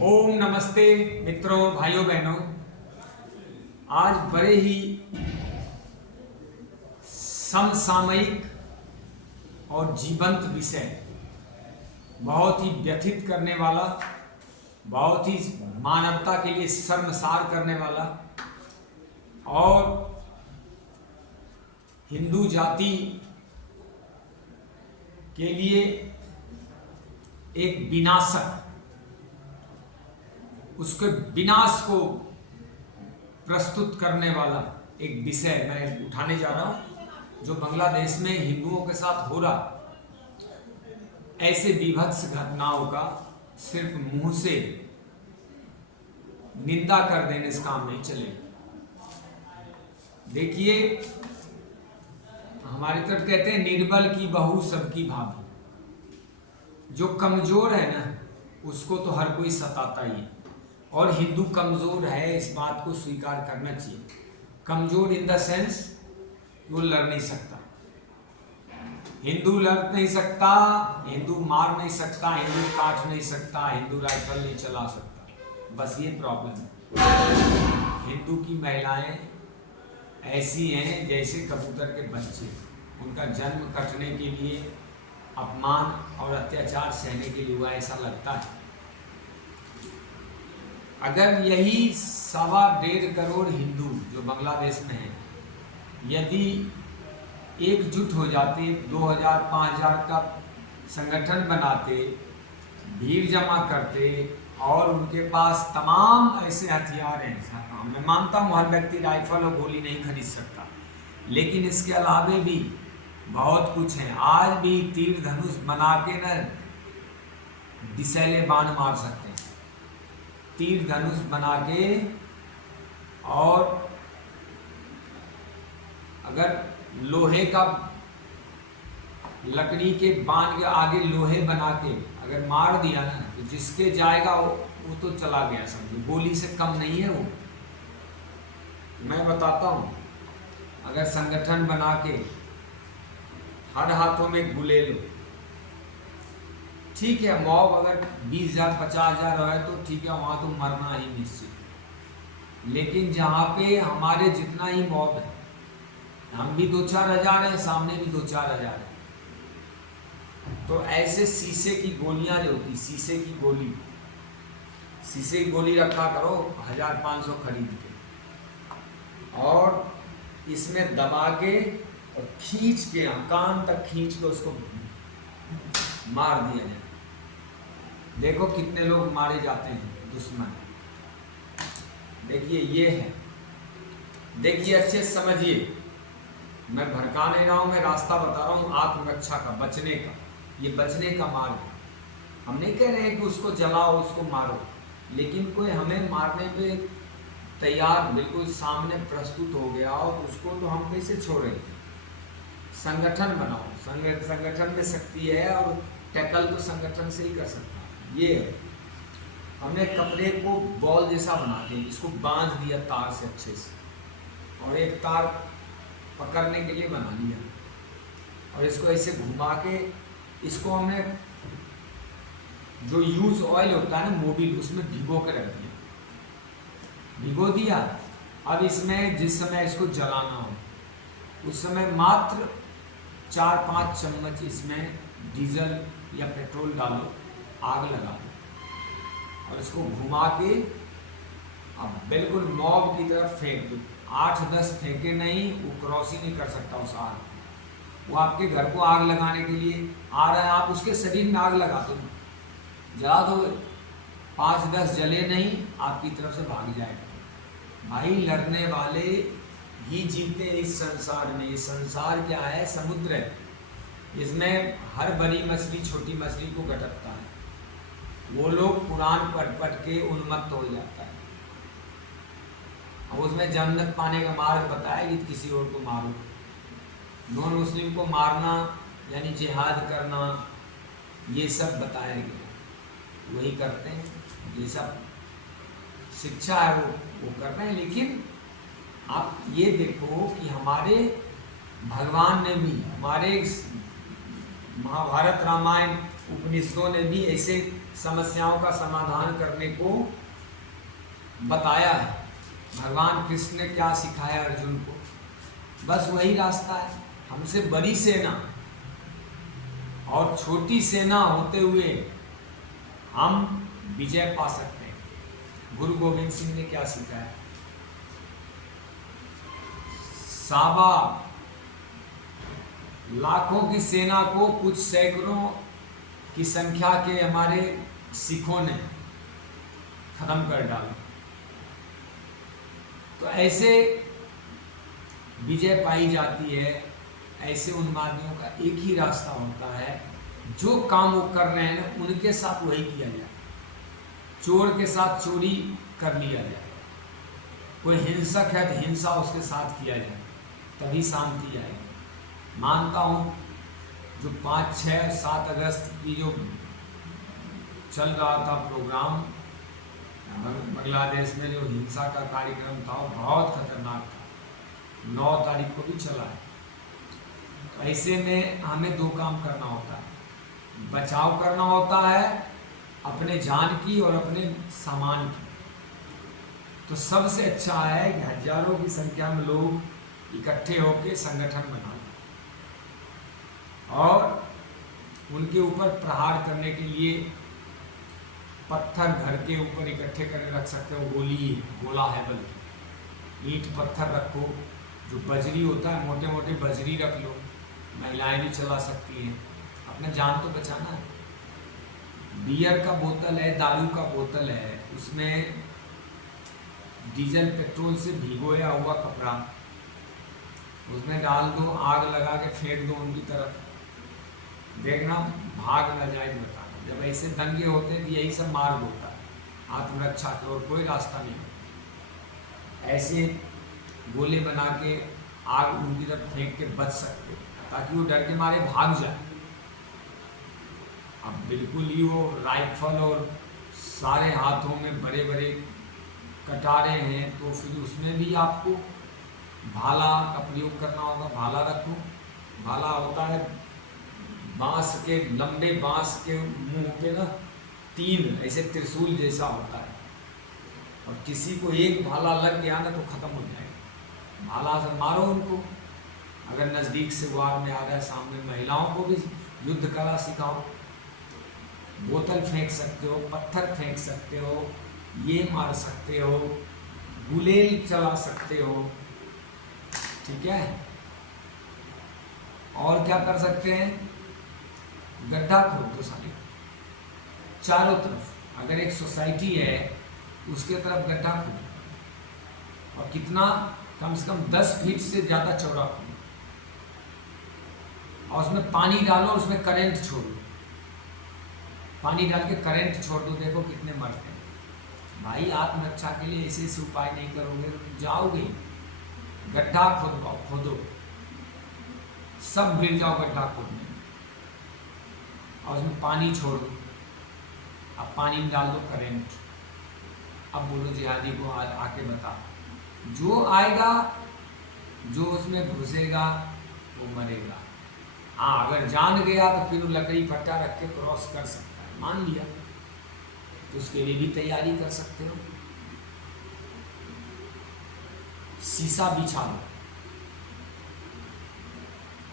ओम नमस्ते मित्रों, भाइयों बहनों। आज बड़े ही समसामयिक और जीवंत विषय, बहुत ही व्यथित करने वाला, बहुत ही मानवता के लिए शर्मसार करने वाला और हिंदू जाति के लिए एक विनाशक, उसके विनाश को प्रस्तुत करने वाला एक विषय मैं उठाने जा रहा हूं, जो बांग्लादेश में हिंदुओं के साथ हो रहा ऐसे विभत्स घटनाओं का सिर्फ मुंह से निंदा कर देने से काम नहीं चलेगा। देखिए, हमारी तरफ कहते हैं निर्बल की बहू सबकी भाभी। जो कमजोर है ना, उसको तो हर कोई सताता ही है, और हिंदू कमजोर है, इस बात को स्वीकार करना चाहिए। कमजोर इन द सेंस वो लड़ नहीं सकता, हिंदू लड़ नहीं सकता, हिंदू मार नहीं सकता, हिंदू काट नहीं सकता, हिंदू राइफल नहीं चला सकता। बस ये प्रॉब्लम है। हिंदू की महिलाएं ऐसी हैं जैसे कबूतर के बच्चे। उनका जन्म कटने के लिए, अपमान और अत्याचार सहने के लिए हुआ, ऐसा लगता है। अगर यही 1.25 करोड़ हिंदू जो बांग्लादेश में हैं, यदि एकजुट हो जाते, 2000 5000 का संगठन बनाते, भीड़ जमा करते, और उनके पास तमाम ऐसे हथियार हैं। मैं मानता हूँ हर व्यक्ति राइफल और गोली नहीं खरीद सकता, लेकिन इसके अलावे भी बहुत कुछ है। आज भी तीर धनुष बना के न विषैले बाण मार सकते हैं, तीर धनुष बना के। और अगर लोहे का, लकड़ी के बाण के आगे लोहे बना के अगर मार दिया ना, तो जिसके जाएगा वो तो चला गया, समझो। गोली से कम नहीं है वो। मैं बताता हूँ, अगर संगठन बना के हर हाथों में गुलेल हो, ठीक है। मॉब अगर 20,000 50,000 है तो ठीक है, वहाँ तो मरना ही निश्चित। लेकिन जहाँ पे हमारे जितना ही मॉब है, हम भी 2-4 हज़ार हैं, सामने भी 2-4 हज़ार है, तो ऐसे शीशे की गोलियां जो होती, शीशे की गोली रखा करो 1500 खरीद के, और इसमें दबा के और खींच के, कान तक खींच के उसको मार दिया जाए। देखो कितने लोग मारे जाते हैं दुश्मन। देखिए ये है, देखिए अच्छे समझिए। मैं भड़का नहीं रहा हूँ, मैं रास्ता बता रहा हूँ आत्मरक्षा का, बचने का। ये बचने का मार्ग है। हम नहीं कह रहे हैं कि उसको जलाओ, उसको मारो, लेकिन कोई हमें मारने पे तैयार, बिल्कुल सामने प्रस्तुत हो गया, और उसको तो हम कैसे छोड़ें। संगठन बनाओ, संगठन में शक्ति है, और टैकल तो संगठन से ही कर सकता है। ये हमने कपड़े को बॉल जैसा बना के इसको बांध दिया तार से अच्छे से, और एक तार पकड़ने के लिए बना लिया, और इसको ऐसे घुमा के, इसको हमने जो यूज ऑयल होता है ना, मोबिल, उसमें भिगो के रख दिया, भिगो दिया। अब इसमें जिस समय इसको जलाना हो, उस समय मात्र 4-5 चम्मच इसमें डीजल या पेट्रोल डालो, आग लगा दो, और इसको घुमा के अब बिल्कुल मॉब की तरफ फेंक दो। 8-10 फेंके नहीं, वो क्रॉस ही नहीं कर सकता उस आग। वो आपके घर को आग लगाने के लिए आ रहा है, आप उसके शरीर में आग लगा दो, जला दो, 5-10 जले नहीं, आपकी तरफ से भाग जाएगा। भाई, लड़ने वाले ही जीते इस संसार में। ये संसार क्या है? समुद्र है। इसमें हर बड़ी मछली छोटी मछली को गटकता है। वो लोग कुरान पढ़ के उन्मत्त हो जाता है। अब उसमें जन्नत पाने का मार्ग बताया कि किसी और को मारो। नॉन मुस्लिम को मारना यानी जिहाद करना, ये सब बताया गया। वही करते हैं, ये सब शिक्षा है, वो कर रहे हैं। लेकिन आप ये देखो कि हमारे भगवान ने भी, हमारे महाभारत रामायण उपनिषदों ने भी ऐसे समस्याओं का समाधान करने को बताया है। भगवान कृष्ण ने क्या सिखाया अर्जुन को, बस वही रास्ता है। हमसे बड़ी सेना और छोटी सेना होते हुए हम विजय पा सकते हैं। गुरु गोविंद सिंह ने क्या सिखाया, साबा लाखों की सेना को कुछ सैकड़ों की संख्या के हमारे सिखों ने खत्म कर डाला। तो ऐसे विजय पाई जाती है। ऐसे उन्मादियों का एक ही रास्ता होता है, जो काम वो कर रहे हैं ना उनके साथ वही किया जाए। चोर के साथ चोरी कर लिया जाए, कोई हिंसक है तो हिंसा उसके साथ किया जाए, तभी शांति आएगी। मानता हूँ जो 5, 6, 7 अगस्त की जो चल रहा था प्रोग्राम बांग्लादेश में, जो हिंसा का कार्यक्रम था वो बहुत खतरनाक था। 9 तारीख को भी चला है। तो ऐसे में हमें 2 काम करना होता है, बचाव करना होता है अपने जान की और अपने सामान की। तो सबसे अच्छा है कि हजारों की संख्या में लोग इकट्ठे होकर संगठन बनाएं और उनके ऊपर प्रहार करने के लिए पत्थर घर के ऊपर इकट्ठे करके रख सकते हो। गोला है, बल्कि ईंट पत्थर रखो। जो बजरी होता है, मोटे मोटे बजरी रख लो। महिलाएं भी चला सकती हैं, अपना जान तो बचाना है। बियर का बोतल है, दारू का बोतल है, उसमें डीजल पेट्रोल से भिगोया हुआ कपड़ा उसमें डाल दो, आग लगा के फेंक दो उनकी तरफ, देखना भाग न जाए बताना। जब ऐसे दंगे होते हैं तो यही सब मार्ग होता है आत्मरक्षा का, और कोई रास्ता नहीं होता। ऐसे गोले बना के आग उनकी तरफ फेंक के बच सकते, ताकि वो डर के मारे भाग जाए। अब बिल्कुल ही वो राइफल और सारे हाथों में बड़े बड़े कटारे हैं, तो फिर उसमें भी आपको भाला का प्रयोग करना होगा। भाला रखो। भाला होता है बांस के, लंबे बांस के मुंह पे ना 3 ऐसे त्रिशूल जैसा होता है, और किसी को एक भाला लग गया ना तो खत्म हो जाएगा। भाला से मारो उनको। अगर नज़दीक से वार में आ रहा है सामने, महिलाओं को भी युद्ध कला सिखाओ। बोतल फेंक सकते हो, पत्थर फेंक सकते हो, ये मार सकते हो, गुलेल चला सकते हो, ठीक है। और क्या कर सकते हैं, गड्ढा खोद दो सारे चारों तरफ। अगर एक सोसाइटी है उसके तरफ गड्ढा खोदो, और कितना, कम से कम 10 फीट से ज़्यादा चौड़ा खोदो, और उसमें पानी डालो, उसमें करंट छोड़ो। पानी डाल के करंट छोड़ दो, देखो कितने मरते हैं। भाई आत्मरक्षा के लिए ऐसे ऐसे उपाय नहीं करोगे तो जाओगे। गड्ढा खोदो, सब गिर जाओ गड्ढा खोदने, और उसमें पानी छोड़ो। अब पानी में डाल दो करंट। अब बोलो जिहादी को आके बता, जो आएगा, जो उसमें घुसेगा वो मरेगा। हाँ, अगर जान गया तो फिर लकड़ी फट्टा रख के क्रॉस कर सकता है, मान लिया तो उसके लिए भी तैयारी कर सकते हो। शीशा बिछा लो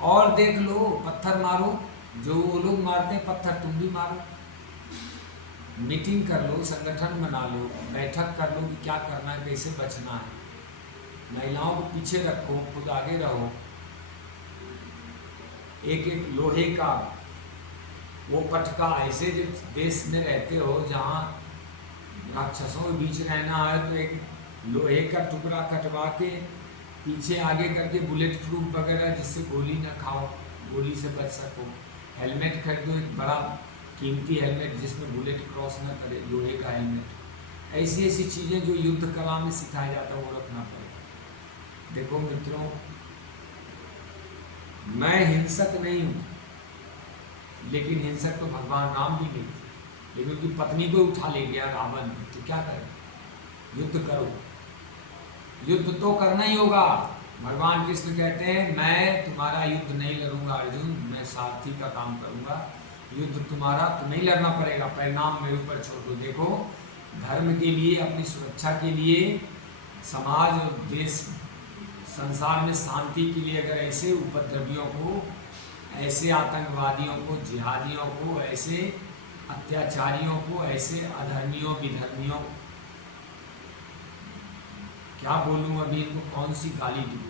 और देख लो, पत्थर मारो, जो वो लोग मारते हैं पत्थर तुम भी मारो। मीटिंग कर लो, संगठन बना लो, बैठक कर लो कि क्या करना है, कैसे बचना है। महिलाओं को पीछे रखो, खुद आगे रहो। एक एक लोहे का वो पटका, ऐसे जो देश में रहते हो जहाँ राक्षसों के बीच रहना है, तो एक लोहे का टुकड़ा कटवा के पीछे आगे करके बुलेट प्रूफ वगैरह, जिससे गोली ना खाओ, गोली से बच सको। हेलमेट खरीदो, एक बड़ा कीमती हेलमेट जिसमें बुलेट क्रॉस ना करे, लोहे का हेलमेट। ऐसी ऐसी चीज़ें जो युद्ध कला में सिखाया जाता है वो रखना पड़ेगा। देखो मित्रों, मैं हिंसक नहीं हूँ, लेकिन हिंसक तो भगवान राम भी नहीं थे। लेकिन उनकी पत्नी को उठा ले गया रावण, तो क्या करें, युद्ध करो। युद्ध तो करना ही होगा। भगवान कृष्ण कहते हैं, मैं तुम्हारा युद्ध नहीं लड़ूंगा अर्जुन, मैं सारथी का काम करूंगा। युद्ध तुम्हारा, तुम्हें ही लड़ना पड़ेगा, परिणाम मेरे ऊपर छोड़ दो। देखो, धर्म के लिए, अपनी सुरक्षा के लिए, समाज और देश संसार में शांति के लिए अगर ऐसे उपद्रवियों को, ऐसे आतंकवादियों को, जिहादियों को, ऐसे अत्याचारियों को, ऐसे अधर्मियों विधर्मियों, क्या बोलूं अभी इनको, कौन सी गाली दूं,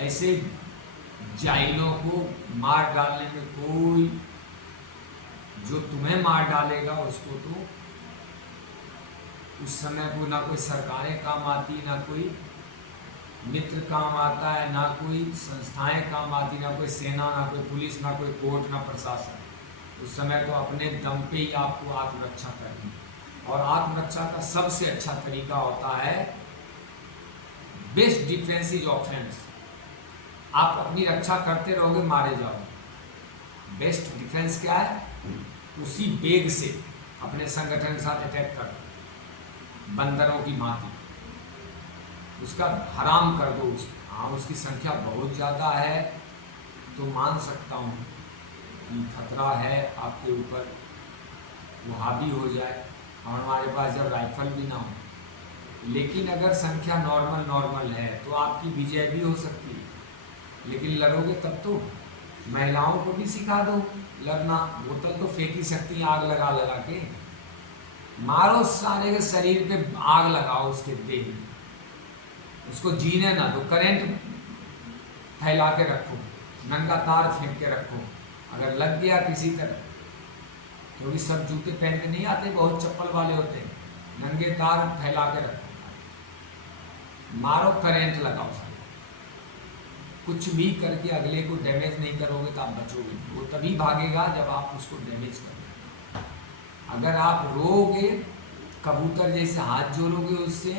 ऐसे जाहिलों को मार डालने में कोई, जो तुम्हें मार डालेगा उसको तो उस समय को ना कोई सरकारें काम आती, ना कोई मित्र काम आता है, ना कोई संस्थाएं काम आती, ना कोई सेना, ना कोई पुलिस, ना कोई कोर्ट, ना प्रशासन। उस समय तो अपने दम पे ही आपको आत्मरक्षा करनी। और आत्मरक्षा का सबसे अच्छा तरीका होता है, बेस्ट डिफेंस इज ऑफेंस। आप अपनी रक्षा करते रहोगे, मारे जाओगे। बेस्ट डिफेंस क्या है? उसी बेग से अपने संगठन के साथ अटैक कर दो, बंदरों की भांति उसका हराम कर दो। हाँ, उसकी संख्या बहुत ज़्यादा है तो मान सकता हूँ कि खतरा है आपके ऊपर, वो हावी हो जाए और हमारे पास जब राइफल भी ना हो। लेकिन अगर संख्या नॉर्मल है तो आपकी विजय भी हो सकती है। लेकिन लड़ोगे तब तो, महिलाओं को भी सिखा दो लड़ना, बोतल तो फेंक ही सकती है आग लगा लगा के, मारो सारे के शरीर पे आग लगाओ, उसके देह में, उसको जीने ना दो, करंट फैला के रखो, नंगा तार फेंक के रखो। अगर लग गया किसी तरह, क्योंकि सब जूते पहन के नहीं आते, बहुत चप्पल वाले होते हैं, नंगे तार फैला के रखो, मारो, करंट लगाओ सारे। कुछ भी करके अगले को डैमेज नहीं करोगे तो आप बचोगे। वो तभी भागेगा जब आप उसको डैमेज करोगे। अगर आप रोओगे, कबूतर जैसे हाथ जोड़ोगे उससे,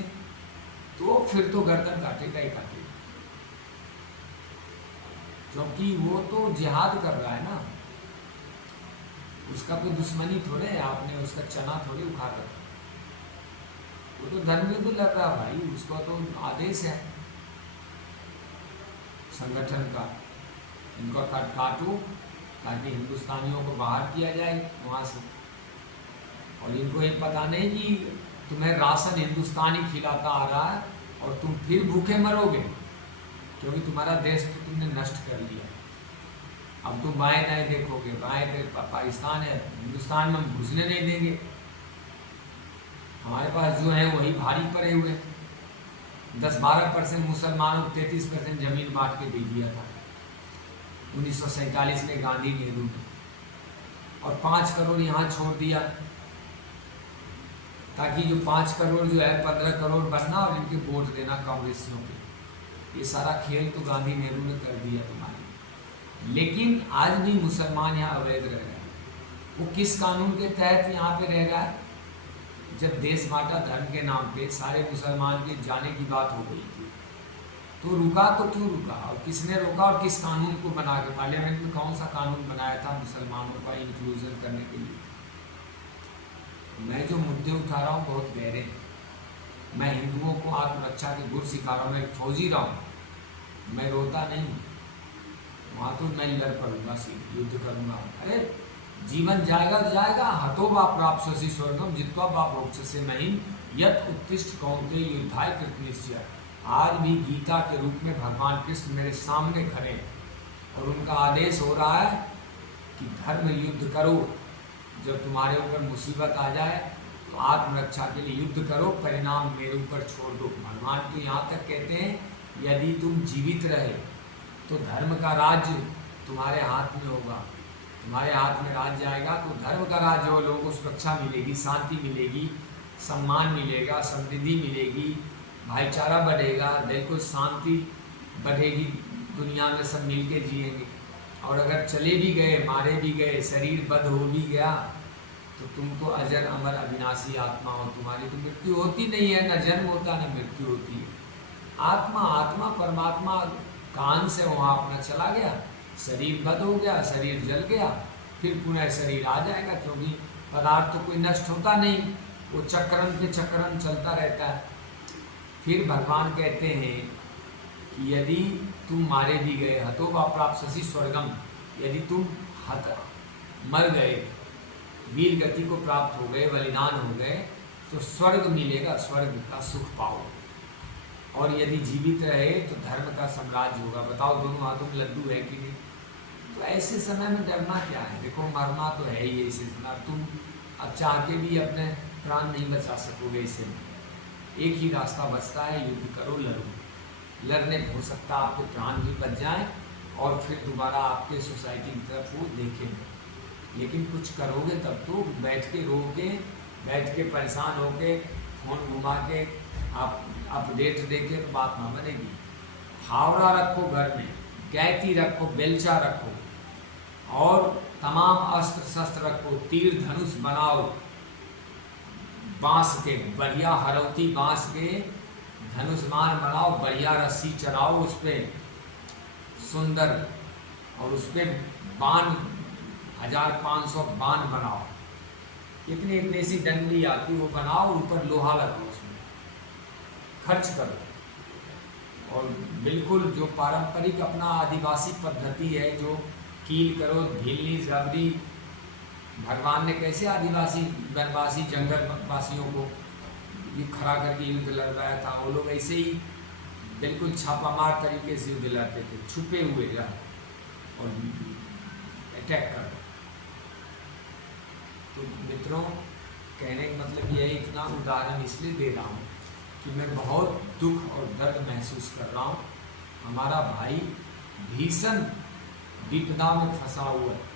तो फिर तो गर्दन काटेगा ही काटेगा, क्योंकि वो तो जिहाद कर रहा है ना, उसका कोई दुश्मनी थोड़े है, आपने उसका चना थोड़े उखाड़ रखा, वो तो धर्म में तो लड़ रहा भाई, उसका तो आदेश है संगठन का, इनको काटो ताकि हिंदुस्तानियों को बाहर किया जाए वहाँ से। और इनको ये पता नहीं कि तुम्हें राशन हिंदुस्तानी खिलाता आ रहा है और तुम फिर भूखे मरोगे, क्योंकि तुम्हारा देश तो तुमने नष्ट कर लिया। अब तुम बाएं नहीं देखोगे, बाएं पाकिस्तान है, हिंदुस्तान में घुसने नहीं देंगे। हमारे पास जो है वही भारी पड़े हुए, 10-12% मुसलमानों को 33% जमीन बांट के दे दिया था 1947 में गांधी नेहरू ने, और 5 करोड़ यहाँ छोड़ दिया, ताकि जो 5 करोड़ जो है 15 करोड़ बनना और इनके वोट देना कांग्रेसियों के। ये सारा खेल तो गांधी नेहरू ने कर दिया तुम्हारे। लेकिन आज भी मुसलमान यहाँ अवैध रह रहा है। वो किस कानून के तहत यहाँ पे रह रहा है? जब देश बांटा धर्म के नाम पे, सारे मुसलमान के जाने की बात हो गई थी, तो रुका तो क्यों रुका, और किसने रोका, और किस कानून को बना के, पार्लियामेंट में कौन सा कानून बनाया था मुसलमानों का इंक्लूजन करने के लिए? मैं जो मुद्दे उठा रहा हूँ बहुत गहरे हैं। मैं हिंदुओं को आत्मरक्षा के गुर सिखा रहा हूँ, मैं एक फौजी रहा हूँ, मैं रोता नहीं हूँ। वहाँ तो मैं लड़ पड़ूंगा, सीधे युद्ध करूँगा। अरे जीवन जाएगा तो जाएगा, हतो वा प्राप्स्यसि स्वर्गम जित्वा वा भोक्ष्यसे महिम यत् उत्तिष्ठ कौन्तेय युद्धाय कृत निश्चय। आज भी गीता के रूप में भगवान कृष्ण मेरे सामने खड़े हैं और उनका आदेश हो रहा है कि धर्म युद्ध करो। जब तुम्हारे ऊपर मुसीबत आ जाए तो आत्मरक्षा के लिए युद्ध करो, परिणाम मेरे ऊपर छोड़ दो। भगवान तो यहाँ तक कहते हैं, यदि तुम जीवित रहे तो धर्म का राज्य तुम्हारे हाथ में होगा, तुम्हारे हाथ में राज्य आएगा तो धर्म का राज्य हो, लोगों को सुरक्षा मिलेगी, शांति मिलेगी, सम्मान मिलेगा, समृद्धि मिलेगी, भाईचारा बढ़ेगा, दिल को शांति बढ़ेगी, दुनिया में सब मिल के जिएंगे। और अगर चले भी गए, मारे भी गए, शरीर बद हो भी गया, तो तुम तो अजर अमर अविनाशी आत्मा हो, तुम्हारी तो मृत्यु होती नहीं है, न जन्म होता न मृत्यु होती है। आत्मा परमात्मा कान से वहाँ अपना चला गया, शरीर बद हो गया, शरीर जल गया, फिर पुनः शरीर आ जाएगा, क्योंकि पदार्थ तो कोई नष्ट होता नहीं, वो चक्रण पे चक्रण चलता रहता है। फिर भगवान कहते हैं कि यदि तुम मारे भी गए, हतो वा प्राप्स्यसि स्वर्गम, यदि तुम मर गए, वीर गति को प्राप्त हो गए, बलिदान हो गए, तो स्वर्ग मिलेगा, स्वर्ग का सुख पाओ। और यदि जीवित रहे तो धर्म का साम्राज्य होगा। बताओ दोनों हाथों में लड्डू है कि नहीं? तो ऐसे समय में डरना क्या है? देखो मरना तो है ही इसे, तुम अब चाह के भी अपने प्राण नहीं बचा सकोगे इसे। एक ही रास्ता बचता है, युद्ध करो, लड़ो। लड़ने हो सकता है आपके प्राण भी बच जाएं और फिर दोबारा आपके सोसाइटी की तरफ वो देखेंगे। लेकिन कुछ करोगे तब तो, बैठ के रो के, बैठ के परेशान होके, फोन घुमा के आप अपडेट देके तो बात ना बनेगी। फावड़ा रखो घर में, गैती रखो, बेलचा रखो, और तमाम अस्त्र शस्त्र रखो, तीर धनुष बनाओ, बांस के बढ़िया हरौती बांस के धनुष्मान बनाओ, बढ़िया रस्सी चढ़ाओ उस पर सुंदर, और उस पर बाण 1500 बाण बनाओ। इतनी इतनी सी डंडी आती वो बनाओ, ऊपर लोहा लगाओ, उसमें खर्च करो। और बिल्कुल जो पारंपरिक अपना आदिवासी पद्धति है, जो कील करो, ढीलनी जबरी, भगवान ने कैसे आदिवासी वनवासी जंगल वासियों को ये खड़ा करके युद्ध लड़वाया था, वो लोग ऐसे ही बिल्कुल छापामार तरीके से युद्ध लड़ते थे, छुपे हुए रह और अटैक कर। तो मित्रों, कहने का मतलब ये है, इतना उदाहरण इसलिए दे रहा हूँ कि मैं बहुत दुख और दर्द महसूस कर रहा हूँ। हमारा भाई भीषण विपदा में फंसा हुआ है,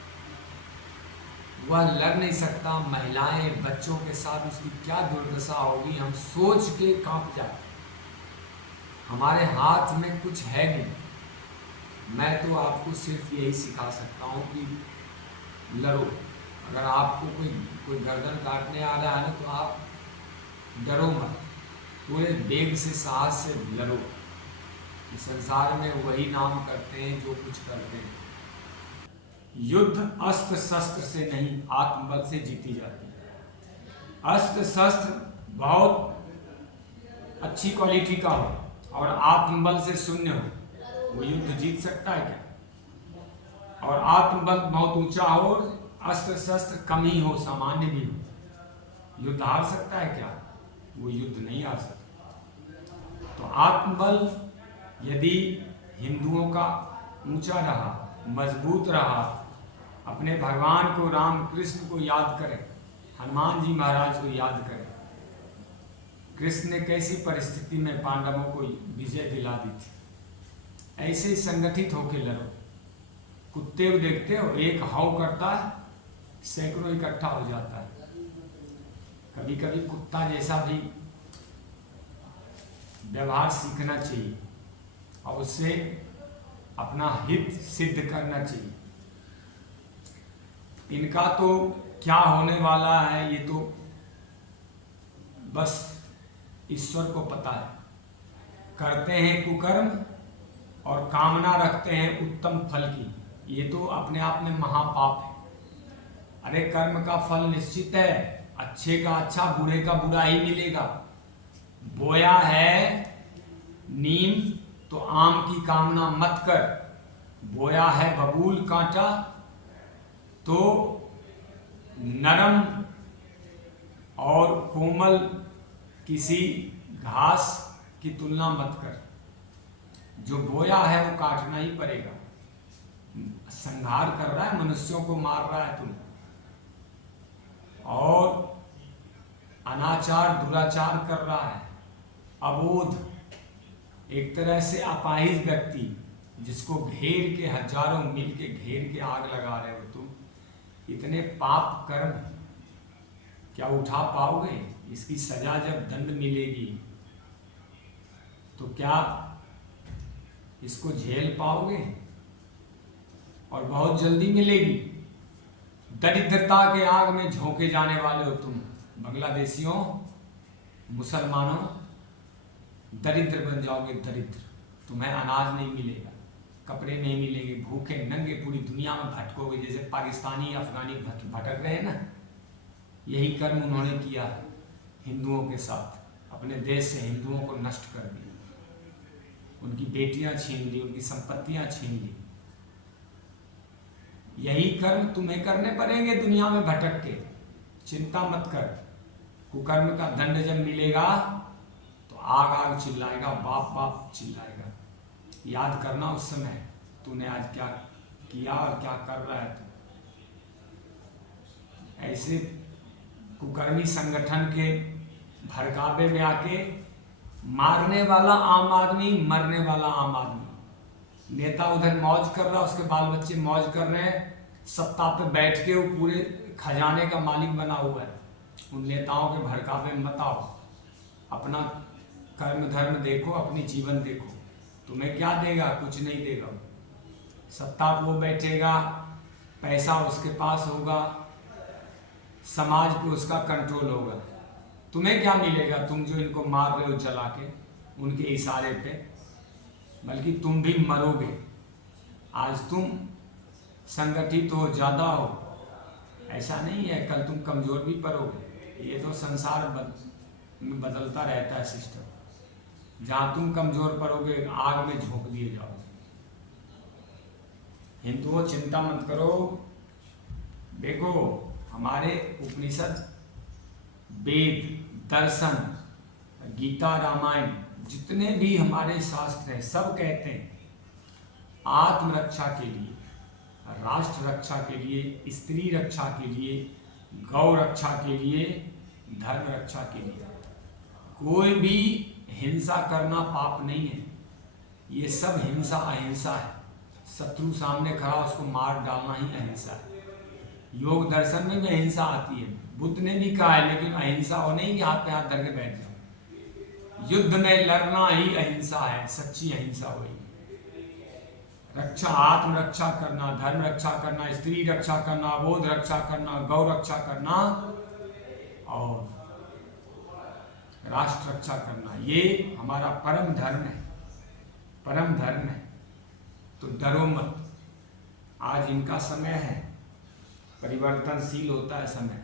वह लड़ नहीं सकता। महिलाएं बच्चों के साथ उसकी क्या दुर्दशा होगी, हम सोच के कांप जाते। हमारे हाथ में कुछ है नहीं। मैं तो आपको सिर्फ यही सिखा सकता हूँ कि लड़ो। अगर आपको कोई गर्दन काटने आ रहा है ना, तो आप डरो मत, पूरे वेग से, साहस से लड़ो। इस संसार में वही नाम करते हैं जो कुछ करते हैं। युद्ध अस्त्र शस्त्र से नहीं, आत्मबल से जीती जाती है। अस्त्र शस्त्र बहुत अच्छी क्वालिटी का हो और आत्मबल से शून्य हो, वो युद्ध जीत सकता है क्या? और आत्मबल बहुत ऊंचा हो, अस्त्र शस्त्र कम ही हो, सामान्य भी हो, युद्ध हार सकता है क्या? वो युद्ध नहीं हार सकता। तो आत्मबल यदि हिंदुओं का ऊंचा रहा, मजबूत रहा, अपने भगवान को, राम कृष्ण को याद करें, हनुमान जी महाराज को याद करें। कृष्ण ने कैसी परिस्थिति में पांडवों को विजय दिला दी थी। ऐसे ही संगठित होकर लड़ो। कुत्ते को देखते हो, एक हाव करता है, सैकड़ों इकट्ठा हो जाता है। कभी कभी कुत्ता जैसा भी व्यवहार सीखना चाहिए और उससे अपना हित सिद्ध करना चाहिए। इनका तो क्या होने वाला है ये तो बस ईश्वर को पता है। करते हैं कुकर्म और कामना रखते हैं उत्तम फल की, ये तो अपने आप में महापाप है। अरे कर्म का फल निश्चित है, अच्छे का अच्छा, बुरे का बुरा ही मिलेगा। बोया है नीम तो आम की कामना मत कर, बोया है बबूल कांटा तो नरम और कोमल किसी घास की तुलना मत कर। जो बोया है वो काटना ही पड़ेगा। संहार कर रहा है, मनुष्यों को मार रहा है तुम, और अनाचार दुराचार कर रहा है, अबोध, एक तरह से अपाहिज व्यक्ति जिसको घेर के, हजारों मिल के घेर के आग लगा रहे हो तुम। इतने पाप कर्म क्या उठा पाओगे? इसकी सजा जब दंड मिलेगी तो क्या इसको झेल पाओगे? और बहुत जल्दी मिलेगी। दरिद्रता के आग में झोंके जाने वाले हो तुम, बांग्लादेशियों, मुसलमानों, दरिद्र बन जाओगे, दरिद्र। तुम्हें अनाज नहीं मिलेगा, कपड़े नहीं मिलेंगे, भूखे नंगे पूरी दुनिया में भटकोगे, जैसे पाकिस्तानी अफगानी भटक रहे हैं ना। यही कर्म उन्होंने किया हिंदुओं के साथ, अपने देश से हिंदुओं को नष्ट कर दिया, उनकी बेटियां छीन ली, उनकी संपत्तियां छीन ली। यही कर्म तुम्हें करने पड़ेंगे दुनिया में भटक के, चिंता मत कर। कुकर्म का दंड जब मिलेगा तो आग आग चिल्लाएगा, बाप बाप चिल्लाएगा। याद करना उस समय तूने आज क्या किया और क्या कर रहा है तू। ऐसे कुकर्मी संगठन के भड़कावे में आके मारने वाला आम आदमी, मरने वाला आम आदमी। नेता उधर मौज कर रहा, उसके बाल बच्चे मौज कर रहे हैं, सत्ता पे बैठ के वो पूरे खजाने का मालिक बना हुआ है। उन नेताओं के भड़कावे में मत आओ, अपना कर्म धर्म देखो, अपनी जीवन देखो। तुम्हें क्या देगा? कुछ नहीं देगा। सत्ता पे वो बैठेगा, पैसा उसके पास होगा, समाज पे उसका कंट्रोल होगा। तुम्हें क्या मिलेगा? तुम जो इनको मार रहे हो जला के उनके इशारे पे, बल्कि तुम भी मरोगे। आज तुम संगठित हो, ज़्यादा हो, ऐसा नहीं है कल तुम कमज़ोर भी पड़ोगे। ये तो संसार में बदलता रहता है सिस्टम। जहाँ तुम कमज़ोर पड़ोगे आग में झोंक दिए जाओगे। हिंदुओं चिंता मत करो। देखो हमारे उपनिषद, वेद, दर्शन, गीता, रामायण, जितने भी हमारे शास्त्र हैं सब कहते हैं आत्मरक्षा के लिए, राष्ट्र रक्षा के लिए, स्त्री रक्षा के लिए, गौ रक्षा के लिए, धर्म रक्षा के लिए। कोई भी हिंसा करना पाप नहीं है। ये सब हिंसा अहिंसा है। शत्रु सामने खड़ा उसको मार डालना ही अहिंसा है। योग दर्शन में भी अहिंसा आती है। बुद्ध ने भी कहा है, लेकिन अहिंसा हो नहीं कि हाथ पे हाथ धर के बैठ जाओ। युद्ध में लड़ना ही अहिंसा है, सच्ची अहिंसा वही। रक्षा, आत्मरक्षा करना, धर्म रक्षा करना, स्त्री रक्षा करना, बोध रक्षा करना, गौ रक्षा करना और राष्ट्र रक्षा करना, ये हमारा परम धर्म है, परम धर्म है। तो डरो मत। आज इनका समय है, परिवर्तनशील होता है समय।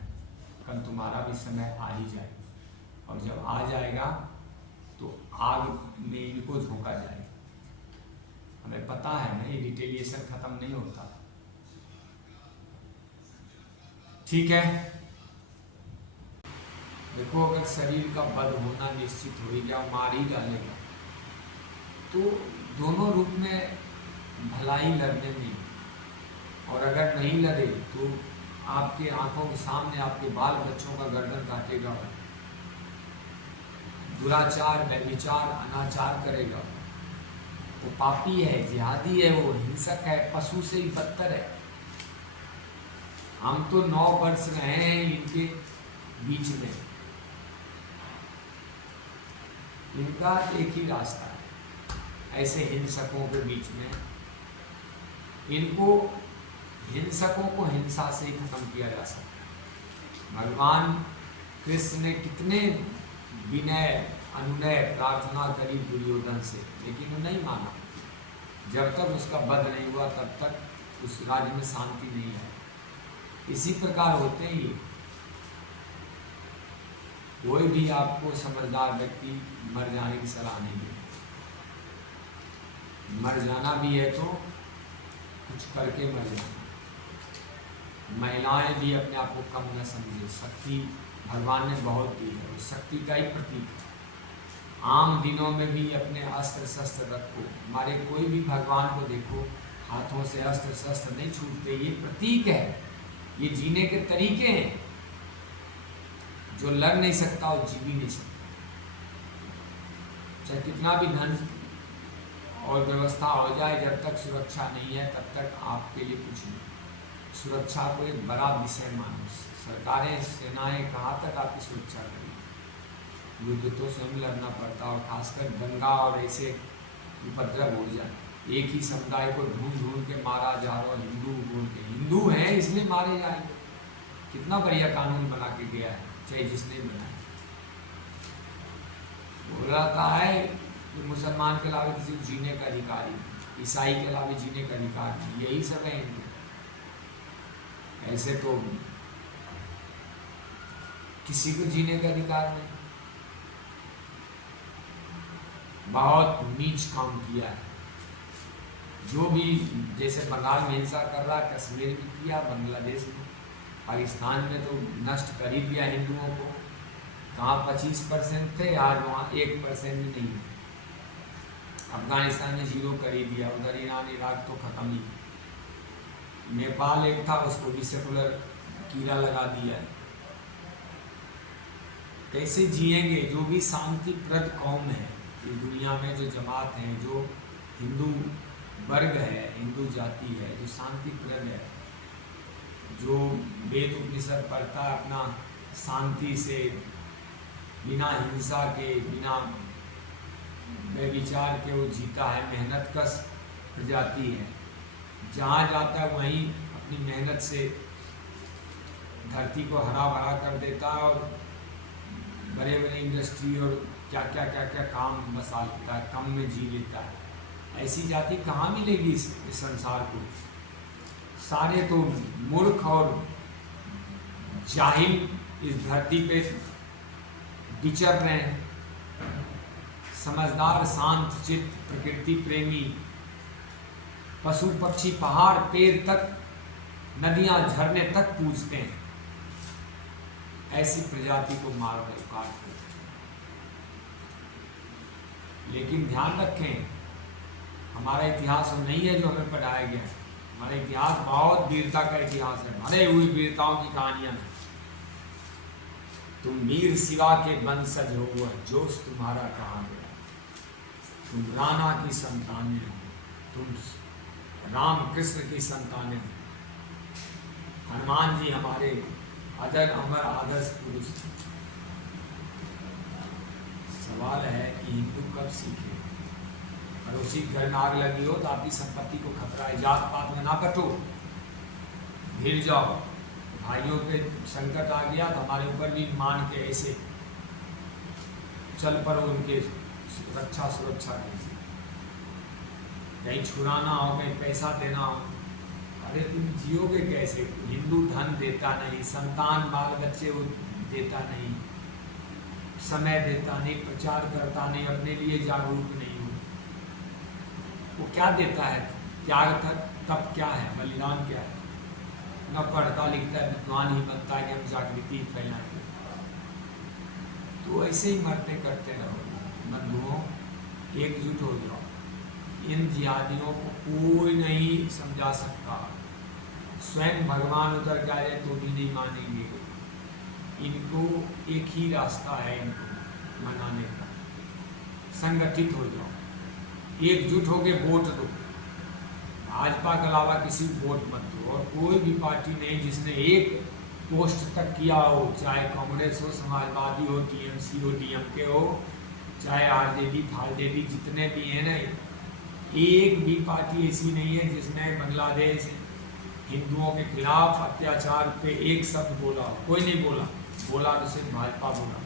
कल तुम्हारा भी समय आ ही जाएगा, और जब आ जाएगा तो आग में इनको झोंका जाएगा। हमें पता है ना, ये रिटेलिएशन खत्म नहीं होता। ठीक है, देखो अगर शरीर का बद होना निश्चित हो ही गया, मार ही डालेगा, तो दोनों रूप में भलाई लड़ने में, और अगर नहीं लड़े तो आपके आंखों के सामने आपके बाल बच्चों का गर्दन काटेगा, दुराचार, व्यभिचार, अनाचार करेगा। वो पापी है, जिहादी है, वो हिंसक है, पशु से ही बदतर है। हम तो 9 वर्ष रहे हैं इनके बीच में। इनका एक ही रास्ता है, ऐसे हिंसकों के बीच में। इनको हिंसकों को हिंसा से ही खत्म किया जा सकता है। भगवान कृष्ण ने कितने विनय अनुनय प्रार्थना करी दुर्योधन से, लेकिन वो नहीं माना। जब तक उसका वध नहीं हुआ तब तक उस राज्य में शांति नहीं आई। इसी प्रकार होते हैं ये। कोई भी आपको समझदार व्यक्ति मर जाने की सलाह नहीं दे। मर जाना भी है तो कुछ करके मर जाना। महिलाएं भी अपने आप को कम न समझे। शक्ति भगवान ने बहुत दी है, उस शक्ति का ही प्रतीक है। आम दिनों में भी अपने अस्त्र शस्त्र रखो। हमारे कोई भी भगवान को देखो, हाथों से अस्त्र शस्त्र नहीं छूटते। ये प्रतीक है, ये जीने के तरीके हैं। जो लड़ नहीं सकता वो जी भी नहीं सकता। चाहे कितना भी धन और व्यवस्था हो जाए, जब तक सुरक्षा नहीं है तब तक आपके लिए कुछ नहीं। सुरक्षा को एक बड़ा विषय मानो। सरकारें, सेनाएं कहाँ तक आपकी सुरक्षा करेगी? युद्ध तो स्वयं लड़ना पड़ता, और खासकर दंगा और ऐसे उपद्रव हो जाए। एक ही समुदाय को ढूंढ ढूंढ के मारा जा रहा, हिंदू बोल के। हिंदू हैं इसलिए मारे जाएंगे। कितना बढ़िया कानून बना के गया है, चाहे जिसने बनाया। बोल रहा है कि मुसलमान के अलावा किसी को जीने का अधिकार नहीं, ईसाई के अलावा जीने का अधिकार नहीं। यही सब है इनके। ऐसे तो किसी को जीने का अधिकार नहीं। बहुत नीच काम किया है। जो भी जैसे बंगाल में हिंसा कर रहा, कश्मीर में किया, बांग्लादेश में, पाकिस्तान में तो नष्ट कर ही दिया हिंदुओं को। कहाँ 25% थे, आज वहाँ 1% भी नहीं है। अफगानिस्तान में 0 कर ही दिया, उधर ईरान इराक तो ख़त्म ही। नेपाल एक था, उसको भी सेकुलर कीड़ा लगा दिया है। कैसे जिएंगे? जो भी शांतिप्रद कौम है इस दुनिया में, जो जमात हैं, जो हिंदू वर्ग है, हिंदू जाति है, जो शांतिप्रद है, जो वेद उपनिषद पढ़ता है, अपना शांति से, बिना हिंसा के, बिना व्यभिचार के वो जीता है, मेहनत कश प्रजाति है। जहाँ जाता है वहीं अपनी मेहनत से धरती को हरा भरा कर देता है और बड़े बड़े इंडस्ट्री और क्या क्या क्या क्या काम बसा लेता है, कम में जी लेता है। ऐसी जाति कहाँ मिलेगी इस संसार को? सारे तो मूर्ख और जाहिल इस धरती पे विचर रहे हैं। समझदार, शांत चित्त, प्रकृति प्रेमी, पशु पक्षी, पहाड़ पेड़ तक, नदियां झरने तक पूजते हैं। ऐसी प्रजाति को मार दो, काट दो। लेकिन ध्यान रखें, हमारा इतिहास नहीं है जो हमें पढ़ाया गया है। हमारा इतिहास बहुत वीरता का इतिहास है, भरे हुई वीरताओं की कहानियां हैं। तुम वीर शिवा के वंशज हो, वह जोश तुम्हारा कहाँ गया। तुम राणा की संतानें हो, तुम राम कृष्ण की संतानें हो। हनुमान जी हमारे अजर अमर आदर्श पुरुष। सवाल है कि हिंदू कब सीखे? पड़ोसी घर में आग लगी हो तो आपकी संपत्ति को खतरा है, जात पात में ना कटो, भिड़ जाओ। भाइयों पे संकट आ गया तो हमारे ऊपर भी मान के ऐसे चल पड़ो, उनके सुरक्षा के। कहीं छुड़ाना हो, कहीं पैसा देना हो, अरे तुम जियोगे कैसे? हिंदू धन देता नहीं, संतान बाल बच्चे वो देता नहीं, समय देता नहीं, प्रचार करता नहीं, अपने लिए जागरूक नहीं हो। वो क्या देता है? त्याग तप क्या है? बलिदान क्या है? न पढ़ता लिखता है, विद्वान ही बनता है कि हम जागृति फैलाएंगे। तो ऐसे ही मरते करते रहो। बंधुओं, एकजुट हो जाओ। इन जिहादियों को कोई नहीं समझा सकता। स्वयं भगवान उतर के आ जाए तो भी नहीं मानेंगे। इनको एक ही रास्ता है इनको मनाने का। संगठित हो जाओ, एकजुट होके वोट दो। भाजपा के अलावा किसी को वोट मत दो। और कोई भी पार्टी नहीं जिसने एक पोस्ट तक किया हो, चाहे कांग्रेस हो, समाजवादी हो, टीएमसी हो, डीएमके हो, चाहे आरजेडी फारजेडी, जितने भी हैं ना, एक भी पार्टी ऐसी नहीं है जिसने बांग्लादेश हिंदुओं के खिलाफ अत्याचार पे एक शब्द बोला हो। कोई नहीं बोला। बोला तो सिर्फ भाजपा बोला।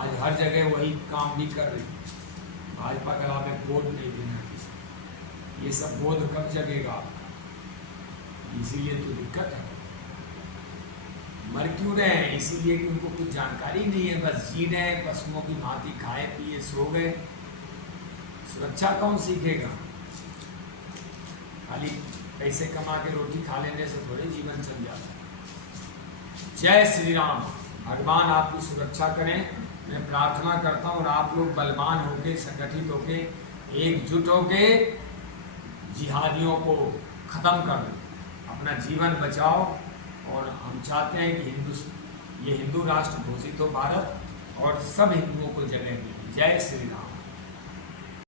आज हर जगह वही काम भी कर रही। भाजपा के अलावा वोट नहीं देना किसी। ये सब बोध कब जगेगा? इसीलिए तो दिक्कत है। मर क्यों रहे हैं? इसीलिए कि उनको कुछ जानकारी नहीं है, बस जी रहे हैं, पशुओं की भांति खाए पिए सो गए। सुरक्षा कौन सीखेगा? खाली पैसे कमा के रोटी खा लेने से थोड़े जीवन चल जाता है। जय श्री राम। भगवान आपकी सुरक्षा करें, मैं प्रार्थना करता हूँ। और आप लोग बलवान होके, संगठित होके, एकजुट होके जिहादियों को ख़त्म कर दो, अपना जीवन बचाओ। और हम चाहते हैं कि ये हिंदू राष्ट्र घोषित हो भारत, और सब हिंदुओं को जगह मिले। जय श्री राम।